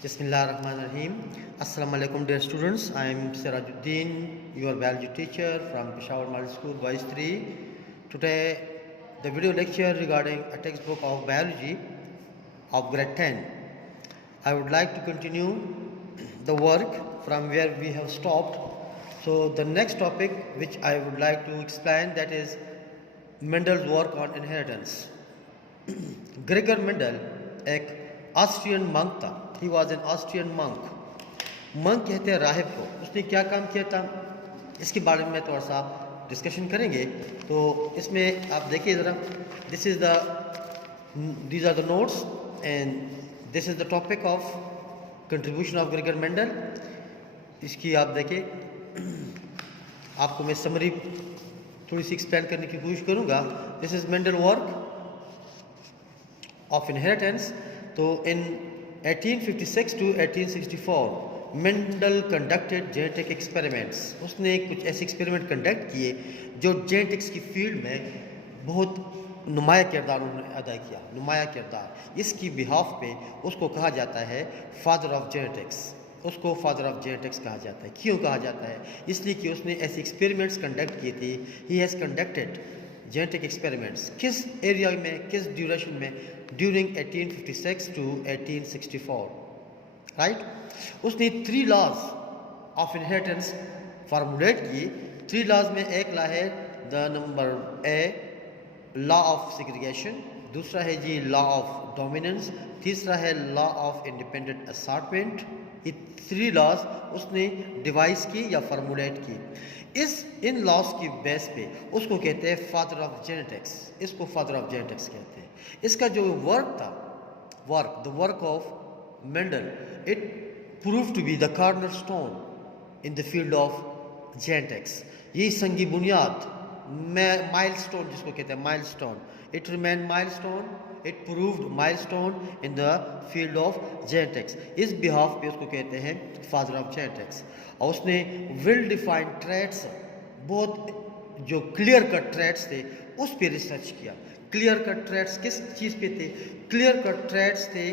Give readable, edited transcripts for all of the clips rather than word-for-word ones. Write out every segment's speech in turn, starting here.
Bismillahirrahmanirrahim. Assalamu alaikum dear students. I am Sirajuddin, your biology teacher from Peshawar Model School Boys 3. Today the video lecture regarding a textbook of biology of grade 10. I would like to continue the work from where we have stopped. So the next topic which I would like to explain, that is Mendel's work on inheritance. Gregor Mendel एक Austrian monk था. He was an Austrian monk कहते हैं राहिब को. उसने क्या काम किया था इसके बारे में थोड़ा सा डिस्कशन करेंगे. तो इसमें आप देखिए ज़रा, these are the notes and this is the topic of contribution of Gregor Mendel. इसकी आप देखिए, आपको मैं समरी थोड़ी सी एक्सप्लेन करने की कोशिश करूँगा. This is Mendel work of inheritance. तो in 1856 to 1864 Mendel conducted genetic experiments. उसने कुछ ऐसे एक्सपेरिमेंट कंडक्ट किए जो जेनेटिक्स की फील्ड में बहुत नुमाया किरदार उन्होंने अदा किया. नुमाया किरदार, इसकी बिहाफ पे उसको कहा जाता है फादर ऑफ जेनेटिक्स. उसको फादर ऑफ जेनेटिक्स कहा जाता है. क्यों कहा जाता है? इसलिए कि उसने ऐसे एक्सपेरिमेंट्स कंडक्ट किए थे. He has conducted genetic experiments. किस एरिया में, किस ड्यूरेशन में? During 1856 to 1864, right. उसने 3 लॉज ऑफ इनहेरिटेंस फार्मूलेट किए. 3 लॉज में एक लॉ है the number A, law of segregation. दूसरा है जी लॉ ऑफ डोमिनेंस. तीसरा है लॉ ऑफ इंडिपेंडेंट असॉर्टमेंट. ये 3 लॉज उसने डिवाइस की या फार्मूलेट की. इन लॉज की बेस पे उसको कहते हैं फादर ऑफ जेनेटिक्स. इसको फादर ऑफ जेनेटिक्स कहते हैं. इसका जो वर्क था, the work of Mendel, it prove to be the corner stone in the field of genetics. यही संगी बुनियाद, माइलस्टोन जिसको कहते हैं, milestone. It remain milestone, it proved milestone in the field of genetics. इस बिहाफ पे उसको कहते हैं फादर ऑफ जेनेटिक्स. और उसने वेल डिफाइंड ट्रेट्स, बहुत जो क्लियर कट ट्रेट्स थे उस पर रिसर्च किया. क्लियर कट ट्रेट्स किस चीज़ पे थे? क्लियर कट ट्रेट्स थे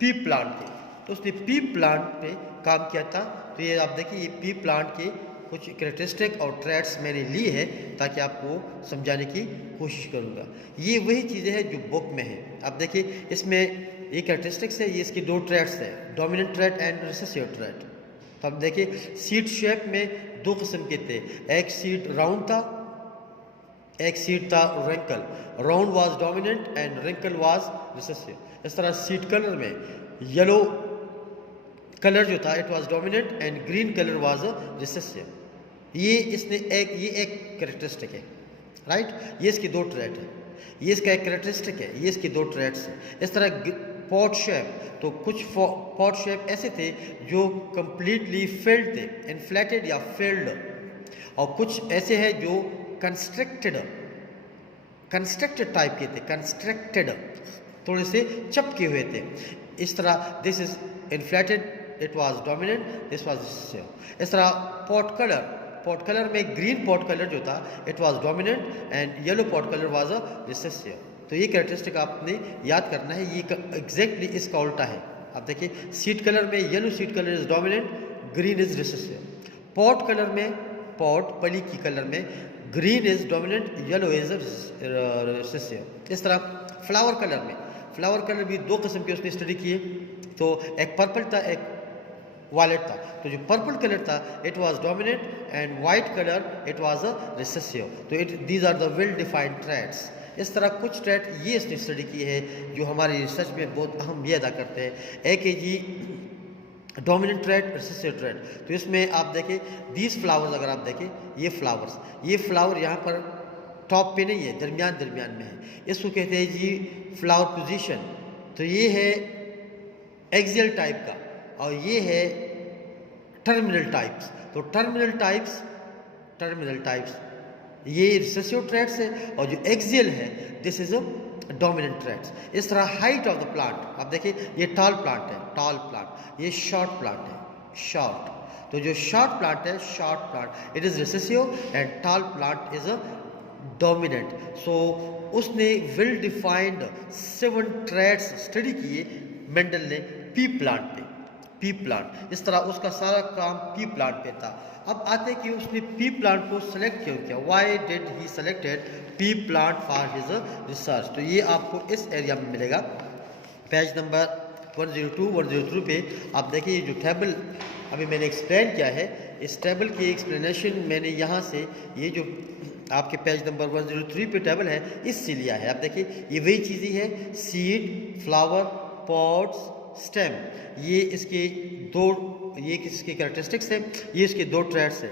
पी प्लांट थे. तो उसने पी प्लांट पे काम किया था. तो ये आप देखिए, ये पी प्लांट के कुछ कैरेक्टरिस्टिक और ट्रेट्स मैंने ली है ताकि आपको समझाने की कोशिश करूँगा. ये वही चीज़ें हैं जो बुक में है. आप देखिए, इसमें ये कैरेक्टरिस्टिक्स है, ये इसकी 2 ट्रेट्स हैं, dominant trait and recessive trait. तो आप देखिए, सीड शेप में 2 किस्म के थे. एक सीड राउंड था, एक सीड था wrinkle. Round was dominant and wrinkle was recessive. इस तरह सीड कलर में येलो कलर जो था, it was dominant and green colour was recessive. ये एक कैरेक्टरिस्टिक है, राइट. ये इसकी 2 ट्रेट है. ये इसका एक कैरेक्टरिस्टिक है, ये इसकी 2 ट्रेट्स है. इस तरह पॉट शेप, तो कुछ पॉट शेप ऐसे थे जो कंप्लीटली फिल्ड थे, इन्फ्लेटेड या फिल्ड. और कुछ ऐसे हैं जो कंस्ट्रक्टेड टाइप के थे, कंस्ट्रक्टेड, थोड़े से चपके हुए थे. इस तरह this is inflated, it was dominant, this was recessive. इस तरह पॉट कलर में ग्रीन पॉट कलर जो था, it was dominant and yellow pot colour was recessive. तो ये कैरेक्टरिस्टिक आपने याद करना है. ये एग्जैक्टली इसका उल्टा है. आप देखिए, सीड कलर में yellow seed colour is dominant, green is recessive. Pot colour में, पली की कलर में green is dominant, yellow is recessive. इस तरह फ्लावर कलर भी 2 किस्म के उसने स्टडी किए. तो एक पर्पल था, एक वायलेट था. तो जो पर्पल कलर था, it was dominant and white colour it was recessive. तो these are the well defined traits. इस तरह कुछ ट्रेट ये इसने स्टडी की है जो हमारी रिसर्च में बहुत अहम ये अदा करते हैं. एक है जी डोमिनेंट ट्रेट, रिसेसिव ट्रेट. तो इसमें आप देखें, दीज फ्लावर्स, अगर आप देखें ये फ्लावर यहाँ पर टॉप पे नहीं है, दरमियान में है. इसको कहते हैं जी फ्लावर पोजीशन. तो ये है एक्सियल टाइप का और ये है टर्मिनल टाइप्स. तो टर्मिनल टाइप्स ये रिसेसिव ट्रेट्स है, और जो एक्सियल है this is a dominant traits. इस तरह हाइट ऑफ द प्लांट, आप देखिए, ये टॉल प्लांट, ये शॉर्ट प्लांट है, तो जो short plant it is recessive and tall plant is a dominant. So उसने वेल डिफाइंड 7 ट्रेट्स स्टडी किए मेंडल ने पी प्लांट पे, पी प्लांट, इस तरह उसका सारा काम पी प्लांट पे था। अब आते कि उसने पी प्लांट को सेलेक्ट क्यों किया, why did he selected P plant for his research. तो ये आपको इस एरिया में मिलेगा, पेज नंबर 102 103 पे आप देखिए जो टेबल अभी मैंने एक्सप्लेन किया है, इस टेबल की एक्सप्लेनेशन मैंने यहाँ से ये जो आपके पेज नंबर 103 पे टेबल है इससे लिया है। आप देखिए ये वही चीज़ें हैं, सीड, फ्लावर, पॉट्स, स्टेम, ये इसके दो, ये किसके कैरेक्टरिस्टिक्स हैं, ये इसके दो ट्रेड्स हैं।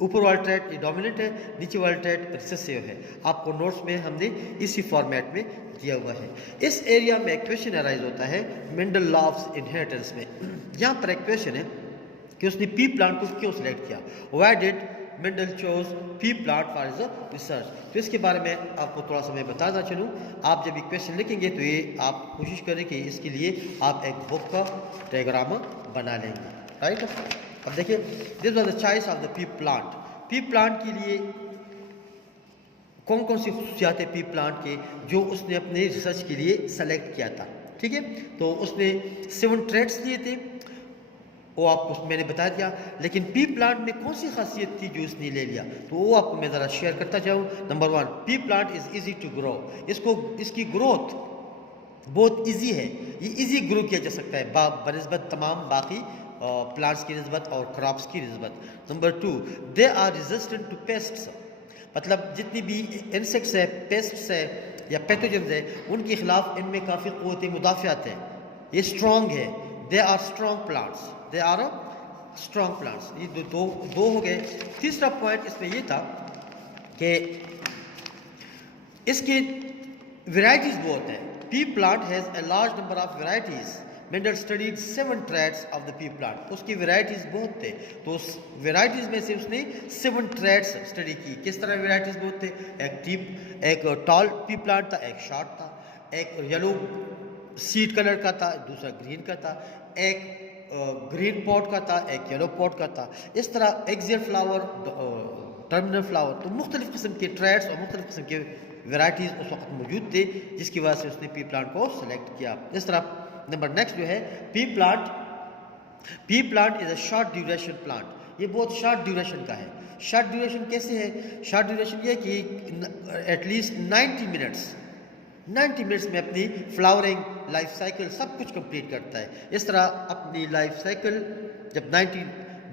ऊपर वाला ट्रेड ये डोमिनेंट है, नीचे वाला ट्रेड रिसेसिव है। आपको नोट्स में हमने इसी फॉर्मेट में दिया हुआ है। इस एरिया में एक क्वेश्चन अराइज होता है मेंडल लॉ ऑफ इनहेरिटेंस में। यहाँ पर एक क्वेश्चन है कि उसने पी प्लांट को क्यों सिलेक्ट किया, why did Mendel chose P plant for his research. तो इसके बारे में आपको थोड़ा सा मैं बताना चलूँ। आप जब ये क्वेश्चन लिखेंगे तो ये आप कोशिश करें कि इसके लिए आप एक बुक का डायग्राम बना लेंगे, राइट। अब देखिए this was the choice of the pea plant. P plant के लिए कौन कौन सी खूबियात है पी प्लांट के जो उसने अपने रिसर्च के लिए सेलेक्ट किया था, ठीक है। तो उसने 7 ट्रेड्स दिए थे, वो आपको मैंने बता दिया। लेकिन पी प्लांट में कौन सी खासियत थी जो उसने ले लिया, तो वो आपको मैं ज़रा शेयर करता जाऊँ। Number 1, pea plant is easy to grow. इसकी ग्रोथ बहुत ईजी है, ये ईजी ग्रो किया जा सकता है बनस्बत तमाम बाकी प्लांट्स की नस्बत और क्रॉप्स की नस्बत। Number 2, they are resistant to pests, मतलब जितनी भी इंसेक्ट्स है, पेस्ट्स है या पैथोजेंस है, उनके खिलाफ इनमें काफ़ी क़ुव्वत मुदाफ़ियत है, ये स्ट्रॉन्ग है। They are strong plants, they are strong plants. ये दो हो गए। तीसरा पॉइंट इसमें ये था कि इसकी वेराइटीज़ बहुत है। Pea plant has a large number of varieties. Mendel studied 7 traits of the pea plant, उसकी वेराइटीज़ बहुत थे, तो उस वेराइटीज़ में से उसने 7 ट्रेड्स स्टडी की। किस तरह वेराइटीज़ बहुत थे, एक टॉल पी प्लांट था, एक शॉर्ट था, एक येलो सीड कलर का था, दूसरा ग्रीन का था, एक ग्रीन पॉट का था, एक येलो पॉट का था। इस तरह एक्सियल फ्लावर, टर्मिनल फ्लावर, तो मुख्तलिफ़ किस्म के ट्रेड्स और मुख्तलिफ़ किस्म के वेराइटीज़ उस वक्त मौजूद थे, जिसकी वजह से उसने पी प्लांट को सेलेक्ट किया। इस तरह नंबर नेक्स्ट जो है pea plant is a short duration plant. ये बहुत शॉर्ट ड्यूरेशन का है। शॉर्ट ड्यूरेशन कैसे है, शॉर्ट ड्यूरेशन ये कि एटलीस्ट 90 मिनट्स में अपनी फ्लावरिंग लाइफ साइकिल सब कुछ कंप्लीट करता है। इस तरह अपनी लाइफ साइकिल जब 90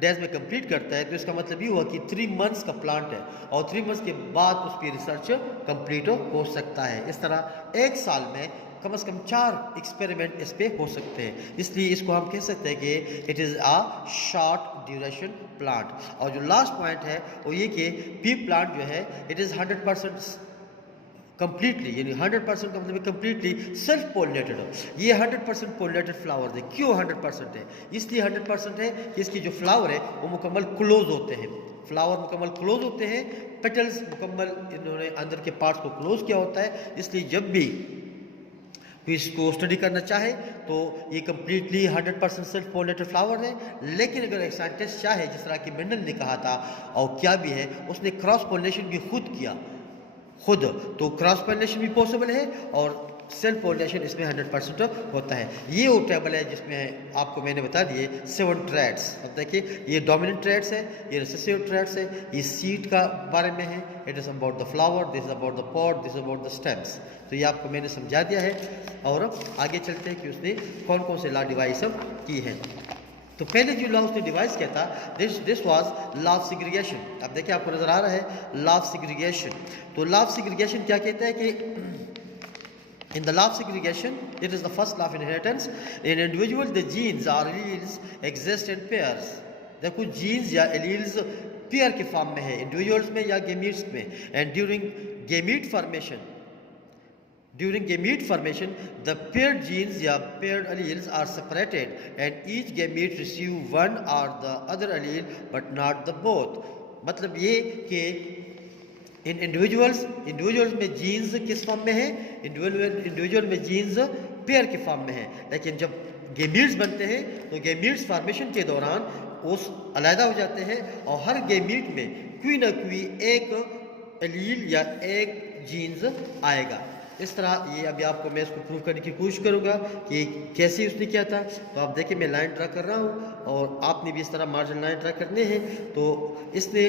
डेज में कंप्लीट करता है तो इसका मतलब ये हुआ कि 3 मंथ्स का प्लांट है और 3 मंथ्स के बाद उसकी रिसर्च कंप्लीट हो सकता है। इस तरह एक साल में कम से कम 4 एक्सपेरिमेंट इस पे हो सकते हैं, इसलिए इसको हम कह सकते हैं कि it is a short duration plant. और जो लास्ट पॉइंट है वो ये कि पी प्लांट जो है इट इज़ 100% कम्प्लीटली, यानी 100% का मतलब कम्प्लीटली सेल्फ पोलिनेटेड हो। ये 100% पोलिनेटेड फ्लावर है। क्यों 100% है, इसलिए 100% है कि इसकी जो फ्लावर है वो मुकम्मल क्लोज होते हैं, फ्लावर मुकम्मल क्लोज होते हैं, पेटल्स मुकम्मल इन्होंने अंदर के पार्ट्स को क्लोज किया होता है। इसलिए जब भी इसको स्टडी करना चाहे तो ये कम्प्लीटली 100% सेल्फ पोलिनेटेड फ्लावर है। लेकिन अगर एक साइंटिस्ट चाहे, जिस तरह कि मेंडल ने कहा था और क्या भी है, उसने क्रॉस पोलिनेशन भी खुद किया तो क्रॉस पोलिनेशन भी पॉसिबल है और सेल्फ पोलिनेशन इसमें 100% होता है। ये वो टेबल है जिसमें आपको मैंने बता दिए 7 ट्रेड्स। अब देखिए ये डोमिनेंट ट्रेड्स है, ये रिसेसिव ट्रेड्स है, ये सीड का बारे में है, it is about the flower, this is about the pot, this is about the stems. तो ये आपको मैंने समझा दिया है। और आगे चलते हैं कि उसने कौन कौन से लॉ डिवाइस की है। तो पहले जो लॉ उसने डिवाइस किया था this was law of segregation. अब देखिए आपको नजर आ रहा है लॉ ऑफ सेग्रीगेशन। तो लॉ ऑफ सेग्रीगेशन क्या कहता है कि in the law of segregation, it is the first law of inheritance. In individual, the genes or alleles exist in pairs. देखो जीन्स या एलील्स पेयर के फॉर्म में है, इंडिविजुअल्स में या गेमीट्स में। And during gamete formation, the paired genes या paired alleles are separated and each gamete receive one or the other allele but not the both. मतलब ये कि इन इंडिविजुअल्स में जीन्स किस फॉर्म में है, इंडिविजुअल में जीन्स पेयर के फॉर्म में है। लेकिन जब गेमीट्स बनते हैं तो गेमीट्स फॉर्मेशन के दौरान उस अलग हो जाते हैं और हर गेमीट में कोई ना कोई एक एलील या एक जीन्स आएगा। इस तरह ये अभी आपको मैं इसको प्रूव करने की कोशिश करूँगा कि कैसे उसने किया था। तो आप देखिए मैं लाइन ड्रा कर रहा हूँ और आपने भी इस तरह मार्जिन लाइन ड्रा करने हैं। तो इसने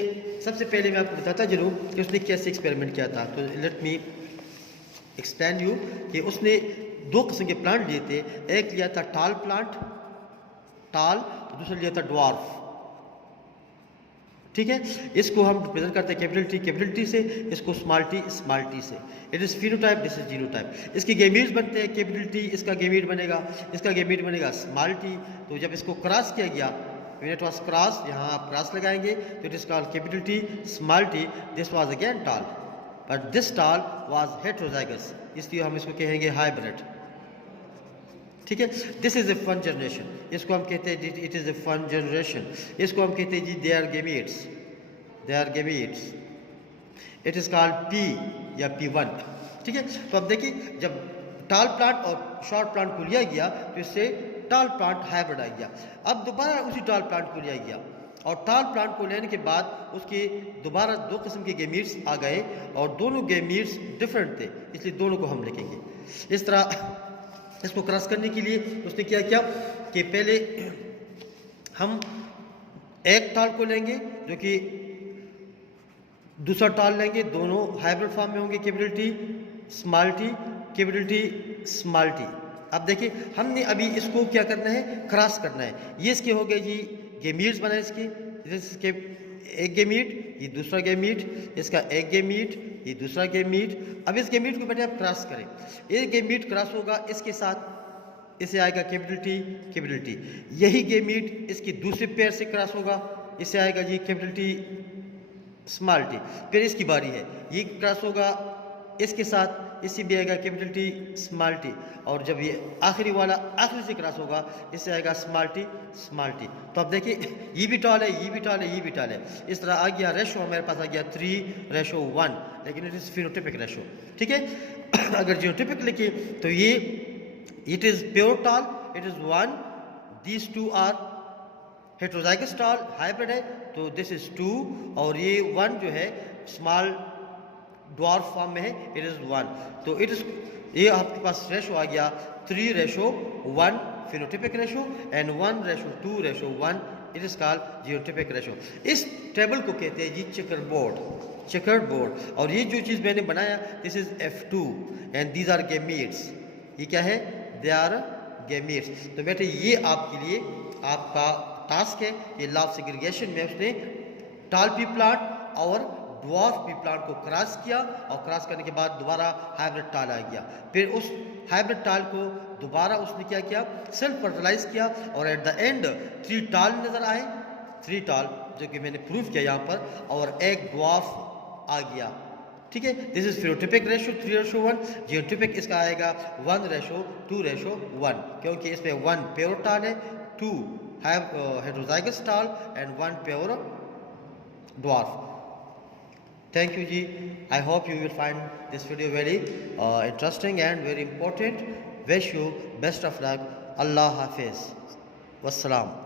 सबसे पहले मैं आपको बताता चलूँ कि उसने कैसे एक्सपेरिमेंट किया था। तो लेट मी एक्सप्लेन यू कि उसने दो किस्म के प्लांट लिए थे। एक लिया था टाल प्लांट, टाल, दूसरा लिया था ड्वार्फ। ठीक है, इसको हम रिप्रेजेंट करते हैं कैपिटल टी, कैपिटल टी से, इसको स्मॉल टी, स्मॉल टी से। It is phenotype, this is genotype. इसके गेमीट्स बनते हैं कैपिटल टी, इसका गेमीट बनेगा, इसका गेमीट बनेगा स्मॉल टी। तो जब इसको क्रॉस किया गया, व्हेन इट वाज क्रॉस, यहाँ आप क्रॉस लगाएंगे तो it is called capital T, small T. This was again tall, but this tall was heterozygous, इसलिए हम इसको कहेंगे हाइब्रिड। ठीक है, this is a F one generation, इसको हम कहते हैं it is a F one generation. इसको हम कहते हैं जी they are gametes, they are gametes. It is called P या P1। ठीक है, तो अब देखिए जब टाल प्लांट और शॉर्ट प्लांट को लिया गया तो इससे टाल प्लांट हाइब्रिड आ गया। अब दोबारा उसी टाल प्लांट को लिया गया और टाल प्लांट को लेने के बाद उसके दोबारा दो किस्म के गेमीट्स आ गए और दोनों गेमीट्स डिफरेंट थे, इसलिए दोनों को हम लिखेंगे इस तरह। इसको क्रॉस करने के लिए उसने क्या किया कि पहले हम एक टाल को लेंगे जो कि दूसरा टाल लेंगे, दोनों हाइब्रिड फॉर्म में होंगे, capital T, small T, capital T, small T. अब देखिए हमने अभी इसको क्या करना है, क्रॉस करना है। ये इसके हो गए जी गेमीट्स बनाए इसके एक गेमीट, ये दूसरा गेमीट, इसका एक गेमीट, ये दूसरा गेमीट। अब इस गेमीट को बेटे आप क्रॉस करें, ये गेमीट क्रॉस होगा इसके साथ, इसे आएगा कैपिटल टी, कैपिटल टी। यही गेमीट इसकी दूसरे पेयर से क्रॉस होगा, इसे आएगा G capital T, small T. फिर इसकी बारी है, ये क्रॉस होगा इसके साथ, इसी भी आएगा कैपिटल टी, स्मॉल टी। और जब ये आखिरी वाला आखिरी से क्रॉस होगा, इससे आएगा स्मॉल टी, स्मॉल टी। तो अब देखिए ये भी टाल है, ये भी टाल है, ये भी टाल है। इस तरह आ गया रेशो, हमारे पास आ गया 3:1, लेकिन इट इज़ फिनोटिपिक रेशो। ठीक है, अगर जीनोटिपिक लिखे तो ये it is pure tall, it is 1, these two are heterozygous tall, hybrid है, तो दिस इज 2, और ये 1 जो है स्मॉल ड्वार्फ फॉर्म में है, इट इज 1। तो इट इज, ये आपके पास रेशो आ गया 3:1 phenotypic ratio and 1:2:1, it is called genotypic ratio. इस टेबल को कहते हैं जी चेकर बोर्ड, चेकर्ड बोर्ड। और ये जो चीज़ मैंने बनाया, this is F2 and these are gametes. ये क्या है, दे आर गेमीट्स। तो बेटे ये आपके लिए आपका टास्क है। ये लॉ ऑफ सेग्रीगेशन में उसने टाल पी प्लांट और ड्वार्फ पी प्लांट को क्रॉस किया, और क्रॉस करने के बाद दोबारा हाइब्रिड टाल आ गया। फिर उस हाइब्रिड टाल को दोबारा उसने क्या किया, सेल्फ फर्टिलाइज किया, और एट द एंड 3 टाल नजर आए, 3 टाल जो कि मैंने प्रूव किया यहाँ पर, और एक ड्वार्फ आ गया। ठीक है, this is phenotypic ratio 3:1। Genotypic इसका आएगा 1:2:1, क्योंकि इसमें 1 प्योर टाल है, 2 हेटेरोजाइगस टाल and 1 pure dwarf. Thank you ji. I hope you will find this video very interesting and very important. Wish you best of luck. Allah Hafiz. Wassalam.